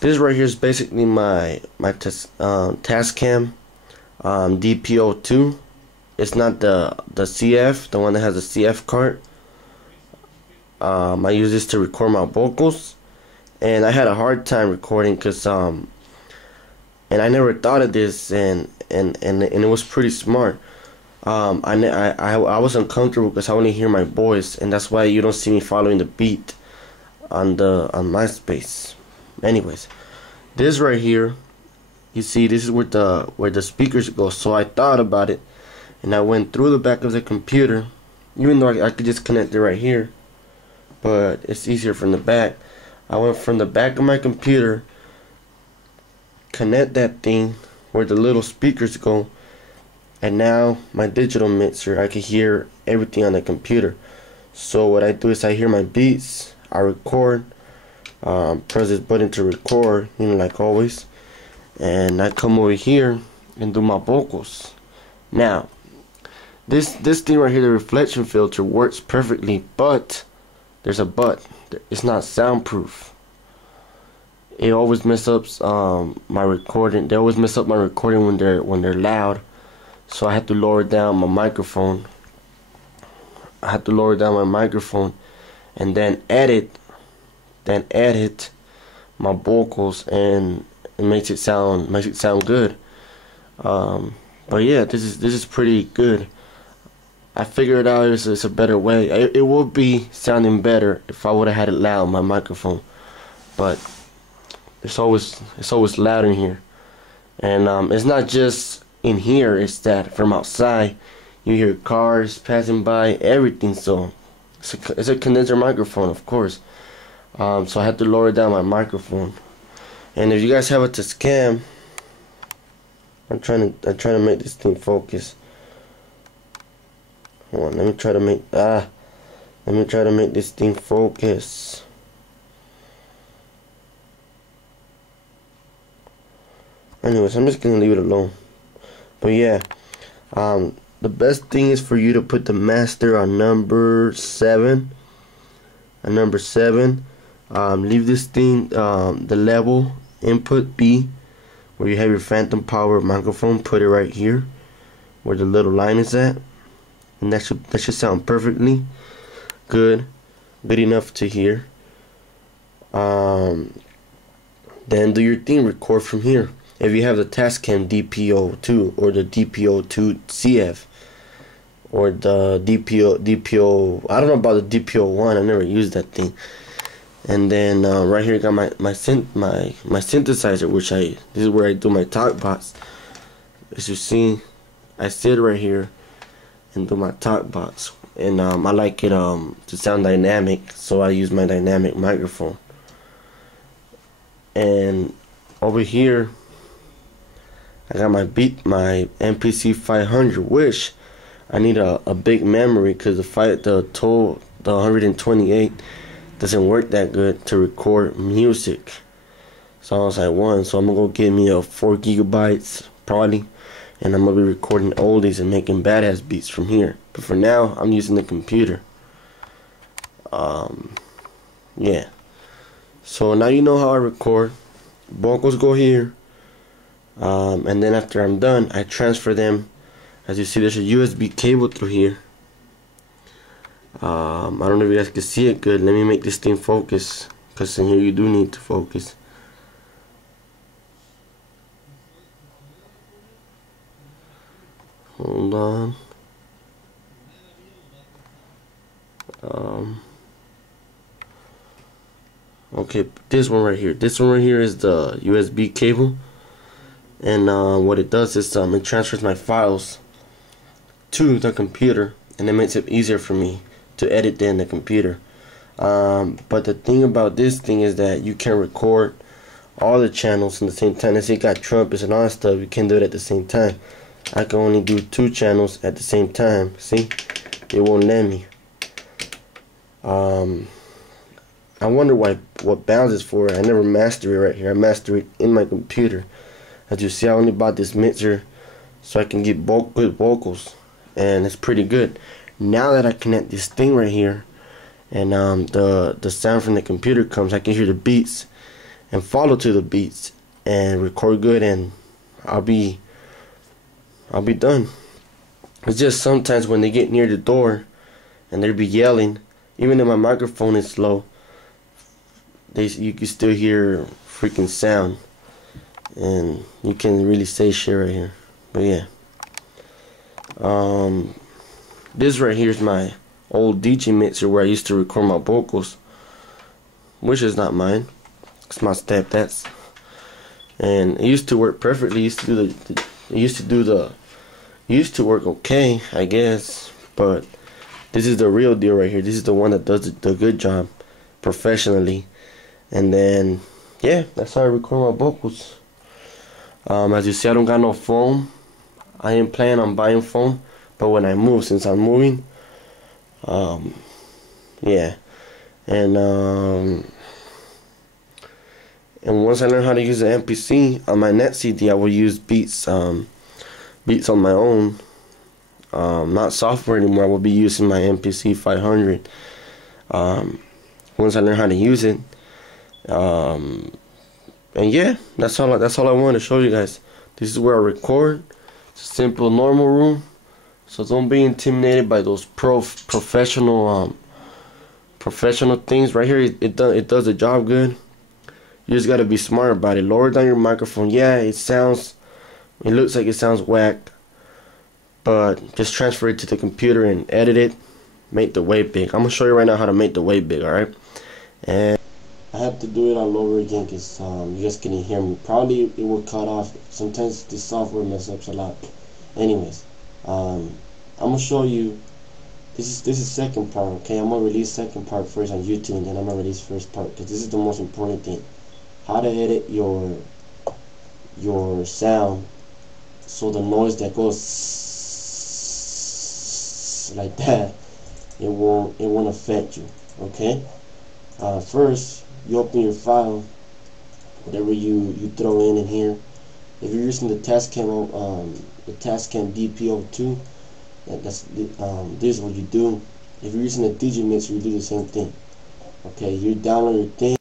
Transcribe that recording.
This right here is basically my Tascam DPO2. It's not the CF, the one that has the CF card. I use this to record my vocals, and I had a hard time recording because and I never thought of this, and it was pretty smart. I was uncomfortable because I only hear my voice, and that's why you don't see me following the beat on MySpace. Anyways, this right here, you see, this is where the speakers go. So I thought about it, and I went through the back of the computer, even though I could just connect it right here, but it's easier from the back. I went from the back of my computer, connect that thing where the little speakers go, and now my digital mixer, I can hear everything on the computer. So what I do is I hear my beats, I record, press this button to record, like always, and I come over here and do my vocals. Now this thing right here, the reflection filter, works perfectly, but there's a but. It's not soundproof. It always mess up my recording. They always mess up my recording when they're loud. So I had to lower down my microphone. And then edit my vocals, and it makes it sound good. But yeah, this is pretty good. I figured out it's a better way. It would be sounding better if I would have had it loud on my microphone, but it's always loud in here. And it's not just in here, it's that from outside you hear cars passing by, everything. So it's a condenser microphone, of course. So I had to lower down my microphone. And if you guys have a Tascam, I'm trying to make this thing focus. Hold on, let me try to make this thing focus. Anyways, I'm just gonna leave it alone. But yeah, the best thing is for you to put the master on number 7. Leave this thing the level input B, where you have your phantom power microphone. Put it right here where the little line is at, and that should sound perfectly good enough to hear. Then do your thing, record from here. If you have the Tascam DPO2 or the DPO2 CF or the DPO, I don't know about the DPO1. I never used that thing. And then right here I got my synthesizer, which this is where I do my talk box. As you see, I sit right here and do my talk box, and I like it to sound dynamic, so I use my dynamic microphone. And over here I got my MPC 500, which I need a big memory because the 128 doesn't work that good to record music. So I was like, so I'm gonna go get me a 4 gigabytes probably, and I'm gonna be recording oldies and making badass beats from here. But for now, I'm using the computer. Yeah. So now you know how I record. Vocals go here. And then after I'm done, I transfer them. As you see, there's a USB cable through here. I don't know if you guys can see it good. Let me make this thing focus, because in here you do need to focus. Hold on. Okay, this one right here is the USB cable. And what it does is it transfers my files to the computer, and it makes it easier for me to edit in the computer. But the thing about this thing is that you can record all the channels at the same time. Let's say you got trumpets and all that stuff, you can do it at the same time. I can only do 2 channels at the same time. See, it won't let me. I wonder what bounds is for. I never master it right here. I master it in my computer. As you see, I only bought this mixer so I can get good vocals, and it's pretty good. Now that I connect this thing right here, and the sound from the computer comes, I can hear the beats, and follow to the beats and record good, and I'll be done. It's just sometimes when they get near the door and they be yelling, even if my microphone is low, you can still hear freaking sound, and you can really say shit right here. But yeah, this right here is my old DJ mixer where I used to record my vocals, which is not mine. It's my stepdad's, and it used to work perfectly. It used to work okay, I guess. But this is the real deal right here. This is the one that does the good job professionally. And then yeah, that's how I record my vocals. As you see, I don't got no phone. I ain't planning on buying phone, but when I move, since I'm moving, yeah, and once I learn how to use the MPC on my net CD, I will use beats on my own, not software anymore. I will be using my MPC 500. Once I learn how to use it, and yeah, that's all I wanted to show you guys. This is where I record. It's a simple, normal room. So don't be intimidated by those professional things right here. It does the job good. You just gotta be smart about it. Lower down your microphone. Yeah, it looks like it sounds whack, but just transfer it to the computer and edit it. Make the wave big. I'm gonna show you right now how to make the wave big. All right, and I have to do it all over again because you guys couldn't hear me. Probably it will cut off. Sometimes the software messes up a lot. Anyways, I'm gonna show you. This is second part. Okay, I'm gonna release second part first on YouTube, and then I'm gonna release first part because this is the most important thing. How to edit your sound so the noise that goes like that, it won't affect you. Okay. First, you open your file, whatever you throw in here. If you're using the Tascam DP02, this is what you do. If you're using a DJ mixer, you do the same thing. Okay, you download your thing.